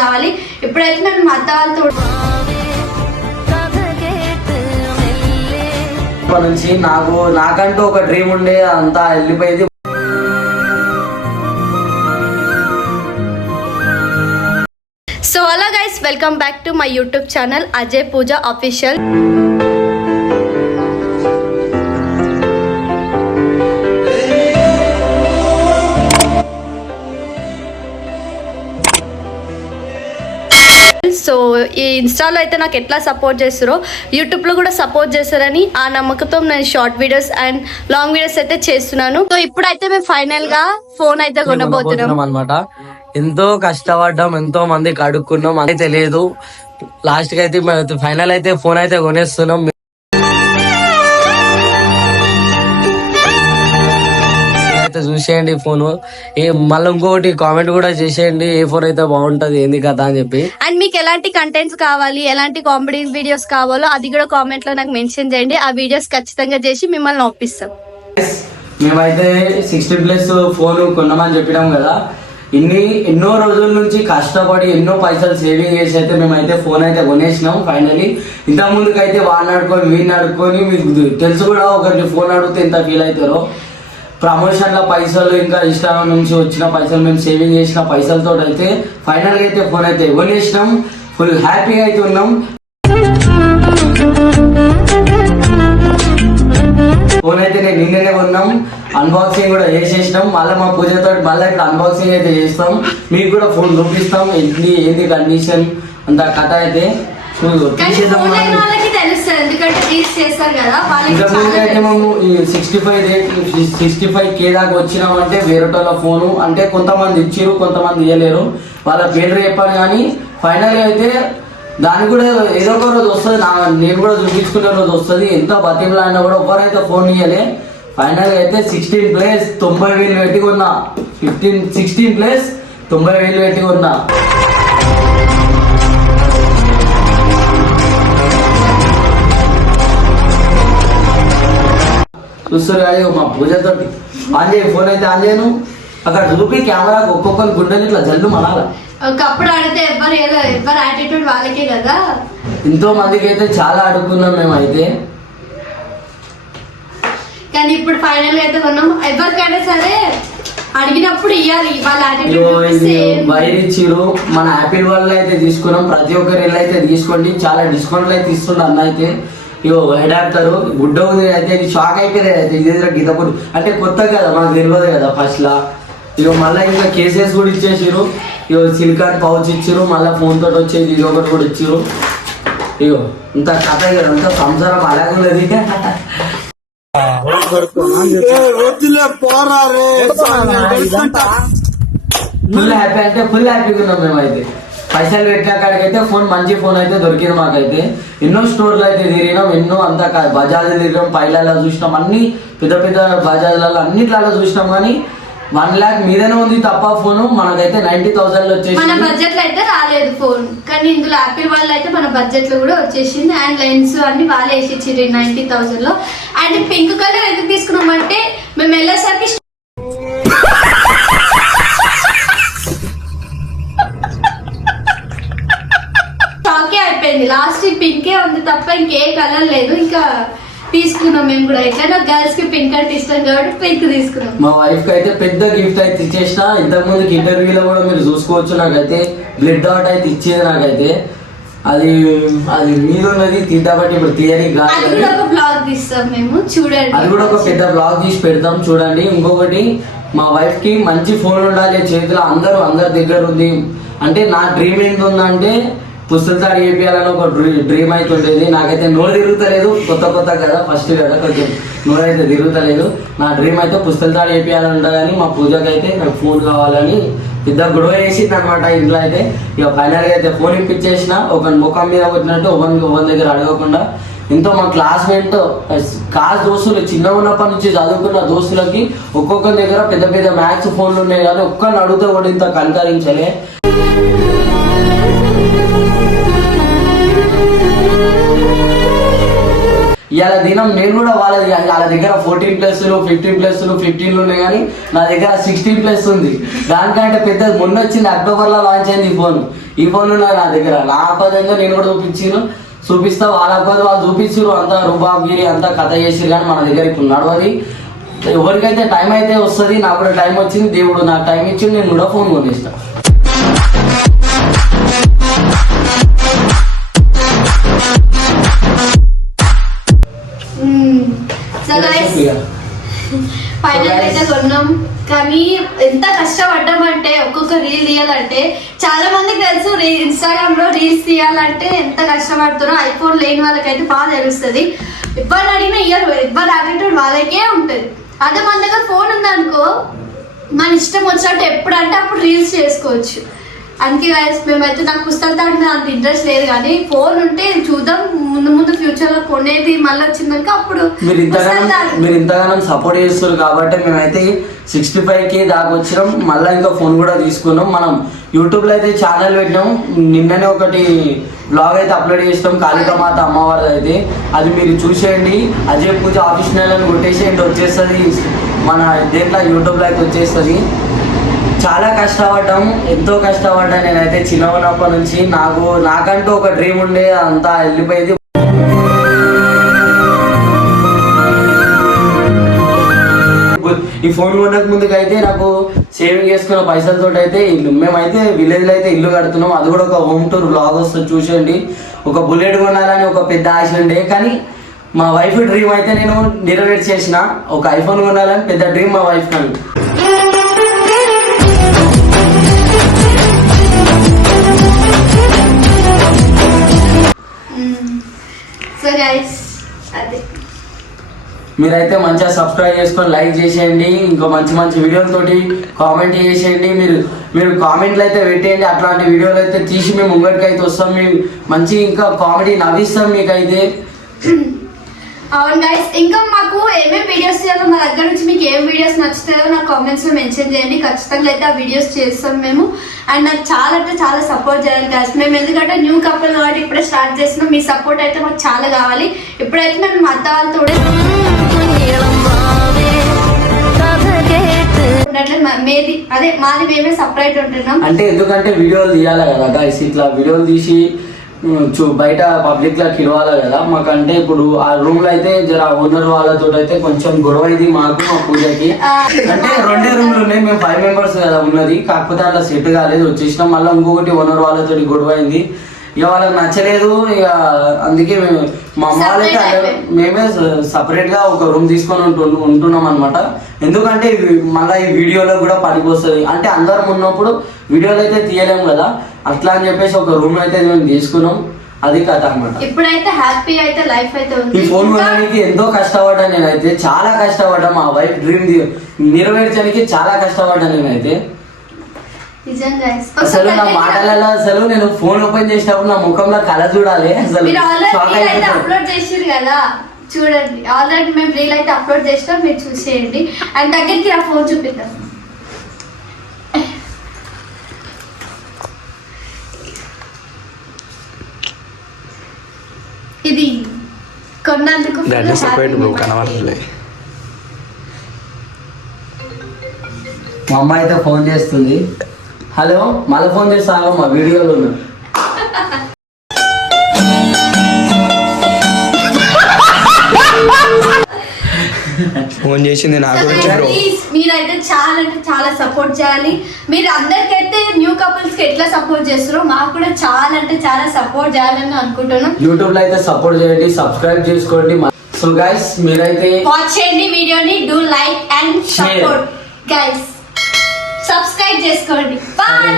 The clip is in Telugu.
కావాలి. ఇప్పుడైతే నేను మా అత్త వాళ్ళతో నుంచి నాకంటూ ఒక డ్రీమ్ ఉండే అంతా వెళ్ళిపోయింది. So hello guys, welcome back to my YouTube channel Ajay Pooja official. So ఈ ఇన్స్టాలో అయితే నాకు ఎట్లా సపోర్ట్ చేస్తారో యూట్యూబ్లో కూడా సపోర్ట్ చేస్తారని ఆ నమ్మకంతో నేను short videos and long videos అయితే చేస్తున్నాను. సో ఇప్పుడైతే మేము ఫైనల్ గా ఫోన్ అయితే కొనబోతున్నాం అనమాట. ఎంతో కష్టపడ్డాం, ఎంతో మందికి అడుక్కున్నాం, అని తెలియదు. లాస్ట్ కి అయితే ఫైనల్ అయితే ఫోన్ అయితే కొనేస్తున్నాం. చూసేయండి ఫోన్. మళ్ళీ ఇంకొకటి కామెంట్ కూడా చేసేయండి, ఏ ఫోన్ అయితే బాగుంటది ఏంది కదా అని చెప్పి. అండ్ మీకు ఎలాంటి కంటెంట్స్ కావాలి, ఎలాంటి కామెడీ వీడియోస్ కావాలో అది కూడా కామెంట్ లో నాకు మెన్షన్ చేయండి. ఆ వీడియోస్ ఖచ్చితంగా చేసి మిమ్మల్ని ఒప్పిస్తాం. మేమైతే 60+ ఫోన్ కొన్నామని చెప్పినాం కదా. ఎన్నో రోజుల నుంచి కష్టపడి ఎన్నో పైసలు సేవింగ్ చేసి అయితే మేమైతే ఫోన్ అయితే కొనేసినాం ఫైనలీ. ఇంత ముందుకైతే వాడిని ఆడుకొని వీడిని ఆడుకొని, మీకు తెలుసు కూడా ఒకరికి ఫోన్ అడిగితే ఎంత ఫీల్ అవుతారో. ప్రమోషన్ల పైసలు, ఇంకా ఇన్స్టాగ్రామ్ నుంచి వచ్చిన పైసలు, మేము సేవింగ్ చేసిన పైసలతో అయితే ఫైనల్గా అయితే ఫోన్ అయితే కొనేసినాం. ఫుల్ హ్యాపీగా అయితే ఉన్నాం. ఫోన్ అయితే నేను నిన్ననే కొన్నాం, అన్బాక్సింగ్ కూడా చేసేసినాం. మళ్ళీ మా పూజతో మళ్ళీ ఇప్పుడు అన్బాక్సింగ్ అయితే చేస్తాం, మీకు కూడా ఫోన్ చూపిస్తాం ఏంది కండిషన్ అంత కథ అయితే. ఇంతకుముందుకైతే మేము ఈ 65K దాకా వచ్చినామంటే వేరేటోళ్ళ ఫోను అంటే కొంతమంది ఇచ్చిరు, కొంతమంది ఇవ్వలేరు, వాళ్ళ పేర్లు చెప్పాను. కానీ ఫైనల్గా అయితే దానికి కూడా ఏదో ఒక రోజు వస్తుంది, నేను కూడా చూపించుకునే రోజు వస్తుంది. ఎంత బతిమలాడినా కూడా ఎవరైతే ఫోన్ ఇవ్వలే. ఫైనల్గా అయితే 16+ 90,000 పెట్టి కొన్నా. 16+ 90,000 పెట్టి కొన్నా. చూస్తారు కానీ మా పూజతో ఆన్ చేయ ఫోన్ అయితే ఆన్ చేయను. అక్కడ చూపి కెమెరాకు ఒక్కొక్కరి గుండెలు ఇట్లా జల్లు మనాల. ఒకప్పుడు ఆడితే ఎవరి యాటిట్యూడ్ వాళ్ళకే కదా. ఎంతో మందికి అయితే చాలా అడుగుకున్నాం మేమైతే, కానీ ఇప్పుడు ఫైనల్ అయితే కొన్నాం. ఎవరికైనా సరే అడిగినప్పుడు ఇవ్వాలి, వాళ్ళ యాటిట్యూడ్. వైర్ ఇచ్చిరు, మన యాపిల్ వల్ల అయితే తీసుకున్నాం. ప్రతి ఒక్కరు ఇల్లు అయితే తీసుకోండి, చాలా డిస్కౌంట్లు అయితే ఇస్తుండే అన్న అయితే. ఇగో అడాప్టర్ గుడ్డ ఉంది అయితే షాక్ అయిపోయింది అయితే. ఇది గీతపూర్ అంటే కొత్త కదా, మనకు తెలియదు కదా ఫస్ట్ లా. ఇగో మళ్ళీ ఇంకా కేసెస్ కూడా ఇచ్చేసారు. ఇగో సిలికాన్ పౌచ్ ఇచ్చారు, మళ్ళీ ఫోన్ తోటి వచ్చేది ఇది ఒకటి కూడా ఇచ్చారు. ఇగో ఇంత కథ కదా, అంత సంసారం అలాగే ఉన్నది. ఫుల్ హ్యాపీ అంటే ఫుల్ హ్యాపీగా ఉన్నాం మేమైతే. పైసలు పెట్టిన కాడికైతే ఫోన్ మంచి ఫోన్ అయితే దొరికింది మాకైతే. ఎన్నో స్టోర్లు అయితే తిరిగినాం, ఎన్నో అంతా బజాజ్ తిరిగినాం, పైలలో చూసినాం, అన్ని పెద్ద పెద్ద బజాజ్లలో అన్నిట్లలో చూసినాం. కానీ 1 lakh మీదనే ఉంది తప్ప ఫోన్ మనకైతే 90,000 వచ్చేసి. మన బడ్జెట్ లో అయితే రాలేదు ఫోన్, కానీ ఇందులో యాపిల్ వాళ్ళు అయితే మన బడ్జెట్ లో కూడా వచ్చేసింది. అండ్ లెన్స్ అన్ని వాళ్ళే వేసి ఇచ్చింది 90,000 లో. అండ్ పింక్ కలర్ ఎందుకు తీసుకున్నామంటే మేము వెళ్ళేసరికి అయిపోయింది. లాస్ట్ పింకే ఉంది తప్ప ఇంకే కలర్ లేదు. ఇంకా తీసుకున్నాం మేము కూడా. ఎట్లా గర్ల్స్ కి పింక్ అంటే ఇష్టం కాబట్టి పింక్ తీసుకున్నాం. మా వైఫ్ కి అయితే పెద్ద గిఫ్ట్ అయితే ఇచ్చేసిన. ఇంతకు ముందు ఇంటర్వ్యూలో కూడా మీరు చూసుకోవచ్చు, నాకైతే బ్లడ్ డాట్ అయితే ఇచ్చేది. నాకైతే అది మీద ఉన్నది తీద్దాబట్టి ఇప్పుడు తీయని ఒక బ్లాగ్ తీస్తాం మేము, చూడండి. అది కూడా ఒక పెద్ద బ్లాగ్ తీసి పెడతాం, చూడండి. ఇంకొకటి మా వైఫ్ కి మంచి ఫోన్ ఉండాలి చేతిలో, అందరి దగ్గర ఉంది. అంటే నా డ్రీమ్ ఏంటి ఉందంటే పుస్తకాలు వేపియాలని ఒక డ్రీమ్ అయితే ఉండేది. నాకైతే నోరు తిరుగుతలేదు, కొత్త కదా, ఫస్ట్ కదా, కొంచెం నోరు అయితే తిరుగుతలేదు. నా డ్రీమ్ అయితే పుస్తకాలు వేపియాలని ఉండదని. మా పూజకి అయితే నాకు ఫోన్ కావాలని పెద్ద గొడవ వేసింది అనమాట ఇంట్లో అయితే. ఇక ఫైనల్గా అయితే ఫోన్ ఇప్పించేసిన. ఒక ముఖం మీద వచ్చినట్టు ఒకరి దగ్గర అడగకుండా. ఎంతో మా క్లాస్మేట్ దోస్తులు చిన్నగా ఉన్నప్పటి నుంచి చదువుకున్న దోస్తులకి ఒక్కొక్కరి దగ్గర పెద్ద పెద్ద మ్యాథ్స్ ఫోన్లు ఉన్నాయి, కానీ ఒక్కరిని అడిగితే కూడా ఇంత కనికరించలే. ఇవాళ దినం నేను కూడా వాళ్ళ దగ్గర 14+, 15+, 15 ఉన్నాయి, కానీ నా దగ్గర 16+ ఉంది. దానికంటే పెద్ద మొన్న వచ్చింది, అక్టోబర్లో లాంచ్ అయింది ఈ ఫోన్. ఈ ఫోన్ ఉన్నది నా దగ్గర. నా అక్కదంగా నేను కూడా చూపిస్తా, వాళ్ళ అక్కది వాళ్ళు చూపించారు, అంతా రుబాబగిరి అంతా కథ చేసిరు. కానీ మన దగ్గర ఇప్పుడు నడవది. ఎవరికైతే టైం అయితే వస్తుంది, నాకు కూడా టైం వచ్చింది, దేవుడు నాకు టైం ఇచ్చింది, నేను కూడా ఫోన్ కొనిస్తా. ఫైనల్ అయితే కొన్నాం. కానీ ఎంత కష్టపడ్డామంటే ఒక్కొక్క రీల్ తీయాలంటే చాలా మందికి తెలుసు, ఇన్స్టాగ్రామ్ లో రీల్స్ తీయాలంటే ఎంత కష్టపడుతారో. ఐఫోన్ లేని వాళ్ళకైతే బాగా తెలుస్తుంది. ఎవరు అడిగినా ఇయ్యరు, ఎవరు యాటిట్యూడ్ వాళ్ళకే ఉంటుంది. అదే మన దగ్గర ఫోన్ ఉందనుకో మన ఇష్టం వచ్చినట్టు ఎప్పుడంటే అప్పుడు రీల్స్ చేసుకోవచ్చు. అందుకే మేమైతే నాకు పుస్తకాలు తాడిన అంత ఇంట్రెస్ట్ లేదు, కానీ ఫోన్ ఉంటే చూద్దాం ముందు ఫ్యూచర్ లో కొనేది మళ్ళీ వచ్చిందనుక అప్పుడు. మీరు ఇంతగానం సపోర్ట్ చేస్తారు కాబట్టి మేమైతే 65K దాకా వచ్చినాం. మళ్ళీ ఇంకా ఫోన్ కూడా తీసుకున్నాం. మనం యూట్యూబ్ లో అయితే ఛానల్ పెట్టినాం. నిన్ననే ఒకటి బ్లాగ్ అయితే అప్లోడ్ చేసినాం కాళికామాత అమ్మవారిది అయితే. అది మీరు చూసేయండి. అజయ్ పూజ ఆఫీషియల్ అని కొట్టేసేయండి, వచ్చేస్తుంది మన దేంట్లో యూట్యూబ్లో అయితే వచ్చేస్తుంది. చాలా కష్టపడ్డాం, ఎంతో కష్టపడ్డా నేనైతే చిన్న ఉన్నప్పటి నుంచి. నాకంటూ ఒక డ్రీమ్ ఉండే, అంతా వెళ్ళిపోయింది. ఈ ఫోన్ కొనక ముందుకైతే నాకు సేవింగ్ చేసుకున్న పైసలతో అయితే మేమైతే విలేజ్ లో అయితే ఇల్లు కడుతున్నాం. అది కూడా ఒక హోమ్ టూర్ బ్లాగ్ వస్తుంది, చూసేయండి. ఒక బుల్లెట్ కొనాలని ఒక పెద్ద ఆశ ఉండే, కానీ మా వైఫ్ డ్రీమ్ అయితే నేను నెరవేర్చేసిన. ఒక ఐఫోన్ కొనాలని పెద్ద డ్రీమ్ మా వైఫ్ కానీ. మీరైతే మంచిగా సబ్స్క్రైబ్ చేసుకొని లైక్ చేసేయండి. ఇంకో మంచి మంచి వీడియోలతోటి కామెంట్ చేసేయండి. మీరు కామెంట్లు అయితే పెట్టేయండి. అట్లాంటి వీడియోలు అయితే తీసి మేము ముంగటికి అయితే వస్తాం. మేము మంచి ఇంకా కామెడీ నవ్విస్తాం మీకైతే. అవును గైస్, ఇంకా మాకు ఏమేమి వీడియోస్ చేయాలో మా దగ్గర నుంచి మీకు ఏం వీడియోస్ నచ్చుతాయో నాకు కామెంట్స్ లో మెన్షన్ చేయండి. ఖచ్చితంగా అయితే ఆ వీడియోస్ చేస్తాం మేము. అండ్ నాకు చాలా అంటే చాలా సపోర్ట్ చేయాలి గైస్. మేము ఎందుకంటే న్యూ కపుల్ కాబట్టి ఇప్పుడే స్టార్ట్ చేస్తున్నాం. మీ సపోర్ట్ అయితే మాకు చాలా కావాలి. ఇప్పుడైతే మేము మా అత్త వాళ్ళతో మాది మేమే సపరేట్ ఉంటున్నాం. అంటే ఎందుకంటే వీడియోలు తీయాలి కదా గైస్, ఇట్లా వీడియోలు తీసి బయట పబ్లిక్ లా కిలవాలి కదా. మాకంటే ఇప్పుడు ఆ రూమ్ లో అయితే జర ఓనర్ వాళ్ళతో అయితే కొంచెం గొడవ ఇది మాకు, మా పూజకి. అంటే 2 రూమ్లు ఉన్నాయి, మేము 5 మెంబర్స్ కదా ఉన్నది. కాకపోతే అట్లా సెట్ కాలేదు, వచ్చేసినాం. మళ్ళీ ఇంకొకటి ఓనర్ వాళ్ళతో గొడవ అయింది. ఇక వాళ్ళకి నచ్చలేదు. ఇక అందుకే మా అమ్మ వాళ్ళైతే మేమే సపరేట్ గా ఒక రూమ్ తీసుకొని ఉంటున్నాం అనమాట. ఎందుకంటే మళ్ళీ ఈ వీడియోలో కూడా పనికి వస్తుంది. అంటే అందరం ఉన్నప్పుడు వీడియోలు అయితే తీయలేము కదా, అట్లా అని చెప్పేసి ఒక రూమ్ అయితే మేము తీసుకున్నాం. అది కథ అనమాట. ఇప్పుడైతే హ్యాపీ అయితే లైఫ్ అయితే ఉంది. ఈ ఫోన్ కొనడానికి ఎంతో కష్టపడ్డా నేనైతే, చాలా కష్టపడ్డా. మా వైఫ్ డ్రీమ్ నెరవేర్చడానికి చాలా కష్టపడ్డా నేనైతే. అసలు నా మాటలలో అసలు నేను ఫోన్ ఓపెన్ చేసినప్పుడు నా ముఖంలో కళ చూడాలి. అసలు అప్లోడ్ చేసిరు కదా, చూడండి. ఆల్రెడీ మేము రీల్ అయితే అప్లోడ్ చేసినాం, మీరు చూసేయండి. అండ్ దగ్గరికి ఆ ఫోన్ చూపిద్దాం. ఇది కొన్నందుకు మా అమ్మ అయితే ఫోన్ చేస్తుంది. హలో, మళ్ళీ ఫోన్ చేస్తావా? మా వీడియోలో ఉన్నా. ఫోన్ చేసింది నాకు. మీరైతే చాలా అంటే చాలా సపోర్ట్ చేయాలి. మీరు అందరికైతే న్యూ కపుల్స్ కి ఎట్లా సపోర్ట్ చేస్తారో మాకు కూడా చాలా అంటే చాలా సపోర్ట్ చేయాలని అనుకుంటున్నాం. యూట్యూబ్ లో అయితే సపోర్ట్ చేయండి, సబ్స్క్రైబ్ చేసుకోండి. సో గైస్, మీరైతే వాచ్ చేయండి వీడియోని, do like and support guys. Subscribe చేసుకోండి. బాయ్.